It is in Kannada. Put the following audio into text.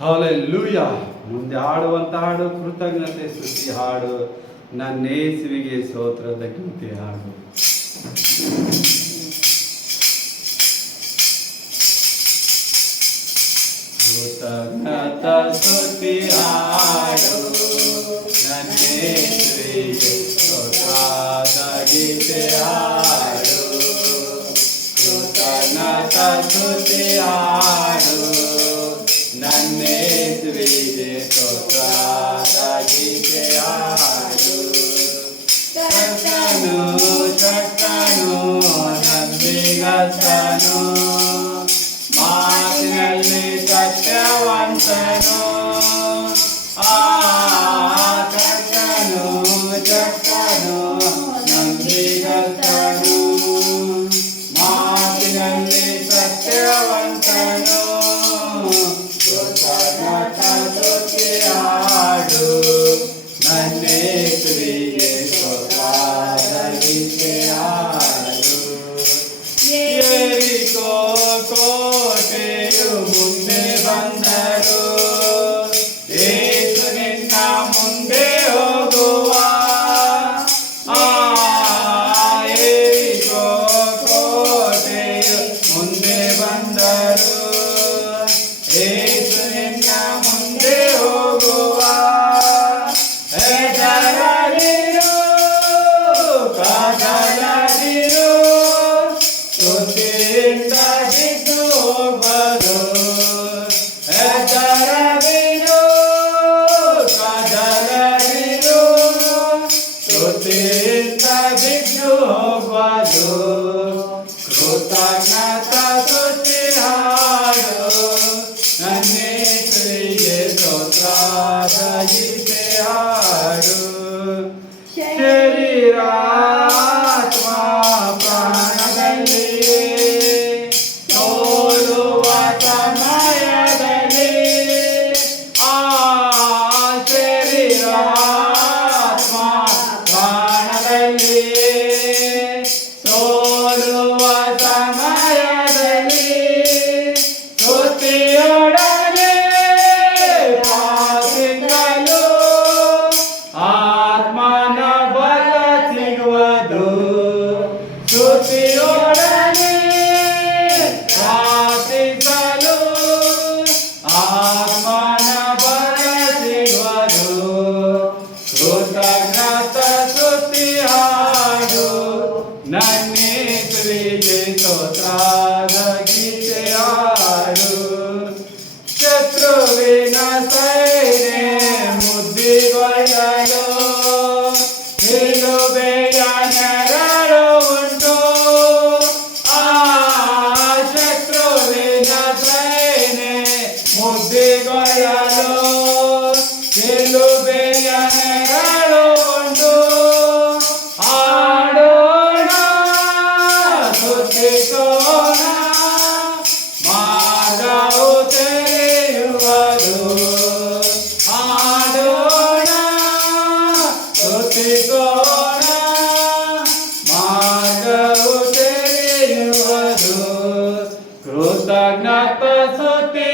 ಹಲ್ಲೆಲೂಯಾ. ಮುಂದೆ ಹಾಡುವಂತ ಹಾಡು ಕೃತಜ್ಞತೆ ಸ್ತುತಿ ಹಾಡು, ನನ್ನ ಯೇಸುವಿಗೆ ಸ್ತೋತ್ರದ ಗೀತೆ ಹಾಡು. ಕೃತಜ್ಞತಾ ಸ್ತುತಿ ಹಾಡು, ನನ್ನ ಯೇಸುವಿಗೆ ಸ್ತೋತ್ರದ ಗೀತೆ ಹಾಡು. ಕೃತಜ್ಞತಾ ಸ್ತುತಿ ಹಾಡು, ನನ್ನ ಯೇಸುವಿಗೆ ಸ್ತೋತ್ರದ ಗೀತೆ ಹಾಡು. ಶಕ್ತನು ಶಕ್ತನು ನಂಬಿಗಸ್ತನು, ಮಾತಿನಲ್ಲಿ ಸತ್ಯವಂತನು. ಶಕ್ತನು ಶಕ್ತನು ನಂಬಿಗಸ್ತನು, ಮಾತಿನಲ್ಲಿ ಸತ್ಯವಂತನು. ಕೃತಜ್ಞತಾ ಸ್ತುತಿ ಹಾಡು, ನನ್ನ ಯೇಸುವಿಗೆ ಸ್ತೋತ್ರದ ಗೀತೆ ಹಾಡು. ಯೆರಿಕೋ ಕೋಟೆಯು ಮುಂದೆ ಬಂದರು, ಯೇಸು ನಿನ್ನ ಮುಂದೆ ಹೋಗುವ. ಯೆರಿಕೋ ಕೋಟೆಯು ಮುಂದೆ ಬಂದರು, ಯೇಸು ನಿನ್ನ ಮುಂದೆ ಹೋಗುವ. ಹೆದರದಿರು ಕದಲದಿರು, ಸ್ತುತಿಯಿಂದ ಬಿದ್ದು ಹೋಗಬಾರದು. ಹೆದರದಿರು ಕದಲದಿರು, ಸ್ತುತಿಯಿಂದ ಬಿದ್ದು ಹೋಗಬಾರದು. ಕೃತಜ್ಞತಾ ಸ್ತುತಿ ಹಾಡು, ನನ್ನ ಯೇಸುವಿಗೆ ಸ್ತೋತ್ರದ ಗೀತೆ ಹಾಡು. ಶರೀರಾತ್ಮ ಪ್ರಾಣದಲ್ಲಿ ಸೋಲುವ ಸಮಯದಲ್ಲಿ, ಶರೀರಾತ್ಮ ಪ್ರಾಣದಲ್ಲಿ ಸೋಲುವ ಸಮಯದಲ್ಲಿ, ಸ್ತುತಿಯೊಡನೆ ಪ್ರಾರ್ಥಿಸಲು ಆತ್ಮನ ಬಲ ಸಿಗುವುದು. ಸ್ತುತಿಯೊಡನೆ ಪ್ರಾರ್ಥಿಸಲು ಆತ್ಮನ ಬಲ ಸಿಗುವುದು. ಕೃತಜ್ಞತಾ ಸ್ತುತಿ ಹಾಡು, ನನ್ನ ಯೇಸುವಿಗೆ ಸ್ತೋತ್ರದ ಗೀತೆ ಹಾಡು. ಶತ್ರುವಿನ ಸೈನೆ ಮುದ್ದಿಗೊಳ್ಳಲು ಶಿಲುಬೆಯ ನೆರಳು ಉಂಟು. ಶತ್ರುವಿನ ಸೈನೆ ಮುದ್ದಿಗೊಳ್ಳಲು ಶಿಲುಬೆಯ ನೆರಳು ಉಂಟು. ಹಾಡೋಣ ಸ್ತುತಿಸೋಣ, ಮಾರ್ಗವು ತೆರೆಯುವುದು. ಹಾಡೋಣ ಸ್ತುತಿಸೋಣ, ಮಾರ್ಗವು ತೆರೆಯುವುದು. ಕೃತಜ್ಞತಾ ಸ್ತುತಿ